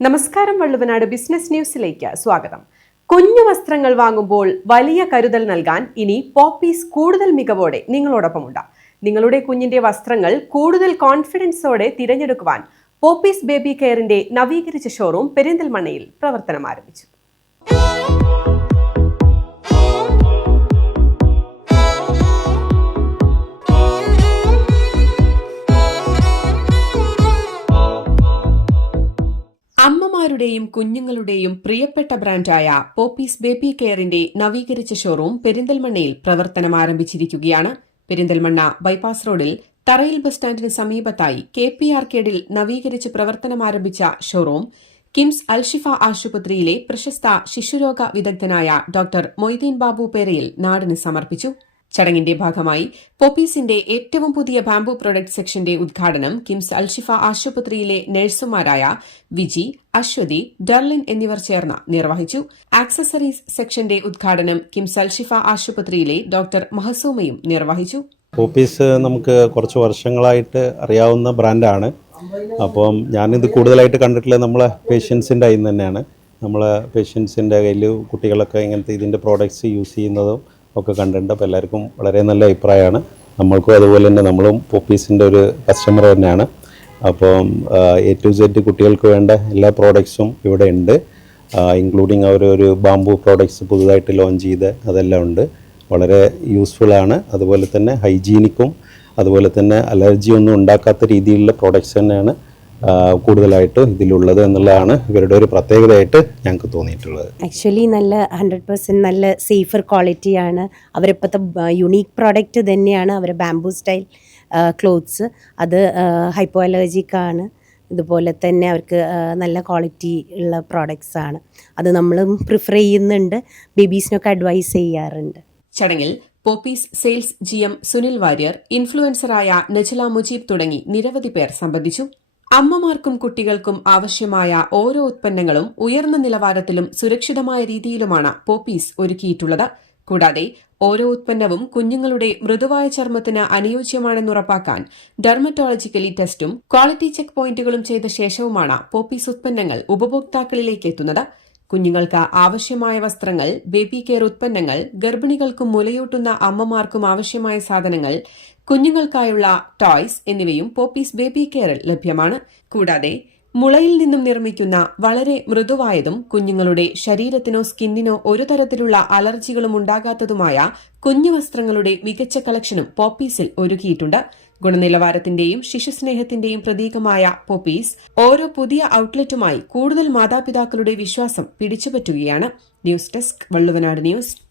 നമസ്കാരം വള്ളുവനാട് ബിസിനസ് ന്യൂസിലേക്ക് സ്വാഗതം. കുഞ്ഞു വസ്ത്രങ്ങൾ വാങ്ങുമ്പോൾ വലിയ കരുതൽ നൽകാൻ ഇനി പോപ്പീസ് കൂടുതൽ മികവോടെ നിങ്ങളോടൊപ്പമുണ്ട്. നിങ്ങളുടെ കുഞ്ഞിന്റെ വസ്ത്രങ്ങൾ കൂടുതൽ കോൺഫിഡൻസോടെ തിരഞ്ഞെടുക്കുവാൻ പോപ്പീസ് ബേബി കെയറിന്റെ നവീകരിച്ച ഷോറൂം പെരിന്തൽമണ്ണയിൽ പ്രവർത്തനം ആരംഭിച്ചു. അമ്മമാരുടെയും കുഞ്ഞുങ്ങളുടെയും പ്രിയപ്പെട്ട ബ്രാൻഡായ പോപ്പീസ് ബേബി കെയറിന്റെ നവീകരിച്ച ഷോറൂം പെരിന്തൽമണ്ണയിൽ പ്രവർത്തനം ആരംഭിച്ചിരിക്കുകയാണ്. പെരിന്തൽമണ്ണ ബൈപ്പാസ് റോഡിൽ തറയിൽ ബസ് സ്റ്റാൻഡിന് സമീപത്തായി കെ പി ആർക്കേഡിൽ നവീകരിച്ച് പ്രവർത്തനം ആരംഭിച്ച ഷോറൂം കിംസ് അൽഷിഫ ആശുപത്രിയിലെ പ്രശസ്ത ശിശുരോഗ വിദഗ്ധനായ ഡോക്ടർ മൊയ്തീൻ ബാബു പേരയിൽ നാടിന് സമർപ്പിച്ചു. ചടങ്ങിന്റെ ഭാഗമായി പോപ്പീസിന്റെ ഏറ്റവും പുതിയ ബാംബു പ്രൊഡക്ട് സെക്ഷന്റെ ഉദ്ഘാടനം കിംസ് അൽഷിഫ ആശുപത്രിയിലെ നഴ്സുമാരായ വിജി അശ്വതി ഡർലിൻ എന്നിവർ ചേർന്ന് നിർവഹിച്ചു. ആക്സസറീസ് സെക്ഷന്റെ ഉദ്ഘാടനം കിംസ് അൽഷിഫ ആശുപത്രിയിലെ ഡോക്ടർ മഹസൂമയും നിർവഹിച്ചു. പോപ്പീസ് നമുക്ക് കുറച്ച് വർഷങ്ങളായിട്ട് അറിയാവുന്ന ബ്രാൻഡാണ്. അപ്പം ഞാനിത് കൂടുതലായിട്ട് കണ്ടിട്ടില്ല നമ്മളെ പേഷ്യൻസിന്റെ കയ്യിൽ നിന്ന് തന്നെയാണ് നമ്മളെ പേഷ്യൻസിന്റെ കയ്യിൽ കുട്ടികളൊക്കെ ഇങ്ങനത്തെ ഇതിന്റെ പ്രോഡക്റ്റ്സ് യൂസ് ചെയ്യുന്നതും ഒക്കെ കണ്ടിട്ടുണ്ട്. അപ്പോൾ എല്ലാവർക്കും വളരെ നല്ല അഭിപ്രായമാണ്. നമ്മൾക്കും അതുപോലെ തന്നെ നമ്മളും പോപ്പീസിന്റെ ഒരു കസ്റ്റമർ തന്നെയാണ്. അപ്പം എ ടു സെഡ് കുട്ടികൾക്ക് വേണ്ട എല്ലാ പ്രോഡക്ട്സും ഇവിടെ ഉണ്ട്. ഇൻക്ലൂഡിങ് അവർ ഒരു ബാംബു പ്രോഡക്ട്സ് പുതുതായിട്ട് ലോഞ്ച് ചെയ്ത് അതെല്ലാം ഉണ്ട്. വളരെ യൂസ്ഫുള്ളാണ് അതുപോലെ തന്നെ ഹൈജീനിക്കും അതുപോലെ തന്നെ അലർജി ഒന്നും ഉണ്ടാക്കാത്ത രീതിയിലുള്ള പ്രോഡക്റ്റ്സ് തന്നെയാണ് കൂടുതലായിട്ടും ഇതിലുള്ളത് എന്നുള്ളതാണ് ഇവരുടെ ഒരു പ്രത്യേകതയായിട്ട് ഞങ്ങൾക്ക് തോന്നിയിട്ടുള്ളത്. ആക്ച്വലി നല്ല ഹൺഡ്രഡ് പെർസെന്റ് നല്ല സേഫർ ക്വാളിറ്റിയാണ് അവരിപ്പോഴത്തെ യുണീക്ക് പ്രോഡക്റ്റ് തന്നെയാണ് അവർ ബാംബൂ സ്റ്റൈൽ ക്ലോത്ത്സ് അത് ഹൈപ്പോ അലർജിക്കാണ് ഇതുപോലെ തന്നെ അവർക്ക് നല്ല ക്വാളിറ്റി ഉള്ള പ്രോഡക്റ്റ്സ് ആണ്. അത് നമ്മളും പ്രിഫർ ചെയ്യുന്നുണ്ട്. ബേബീസിനൊക്കെ അഡ്വൈസ് ചെയ്യാറുണ്ട്. ചടങ്ങിൽ Poppies sales G M Sunil Warrier ഇൻഫ്ലുവൻസറായ നജല Mujeeb തുടങ്ങി നിരവധി പേർ സംബന്ധിച്ചു. അമ്മമാർക്കും കുട്ടികൾക്കും ആവശ്യമായ ഓരോ ഉത്പന്നങ്ങളും ഉയർന്ന നിലവാരത്തിലും സുരക്ഷിതമായ രീതിയിലുമാണ് പോപ്പീസ് ഒരുക്കിയിട്ടുള്ളത്. കൂടാതെ ഓരോ ഉത്പന്നവും കുഞ്ഞുങ്ങളുടെ മൃദുവായ ചർമ്മത്തിന് അനുയോജ്യമാണെന്ന് ഉറപ്പാക്കാൻ ഡെർമറ്റോളജിക്കലി ടെസ്റ്റും ക്വാളിറ്റി ചെക്ക് പോയിന്റുകളും ചെയ്ത ശേഷവുമാണ് പോപ്പീസ് ഉത്പന്നങ്ങൾ ഉപഭോക്താക്കളിലേക്ക് എത്തുന്നത്. കുഞ്ഞുങ്ങൾക്ക് ആവശ്യമായ വസ്ത്രങ്ങൾ ബേബി കെയർ ഉത്പന്നങ്ങൾ ഗർഭിണികൾക്കും മുലയൂട്ടുന്ന അമ്മമാർക്കും ആവശ്യമായ സാധനങ്ങൾ കുഞ്ഞുങ്ങൾക്കായുള്ള ടോയ്സ് എന്നിവയും പോപ്പീസ് ബേബി കെയറിൽ ലഭ്യമാണ്. കൂടാതെ മുളയിൽ നിന്നും നിർമ്മിക്കുന്ന വളരെ മൃദുവായതും കുഞ്ഞുങ്ങളുടെ ശരീരത്തിനോ സ്കിന്നിനോ ഒരു തരത്തിലുള്ള അലർജികളും ഉണ്ടാകാത്തതുമായ കുഞ്ഞു വസ്ത്രങ്ങളുടെ മികച്ച കളക്ഷനും പോപ്പീസിൽ ഒരുക്കിയിട്ടുണ്ട്. ഗുണനിലവാരത്തിന്റെയും ശിശുസ്നേഹത്തിന്റെയും പ്രതീകമായ പോപ്പീസ് ഓരോ പുതിയ ഔട്ട്ലെറ്റുമായി കൂടുതൽ മാതാപിതാക്കളുടെ വിശ്വാസം പിടിച്ചുപറ്റുകയാണ്. News desk Valluvanad news.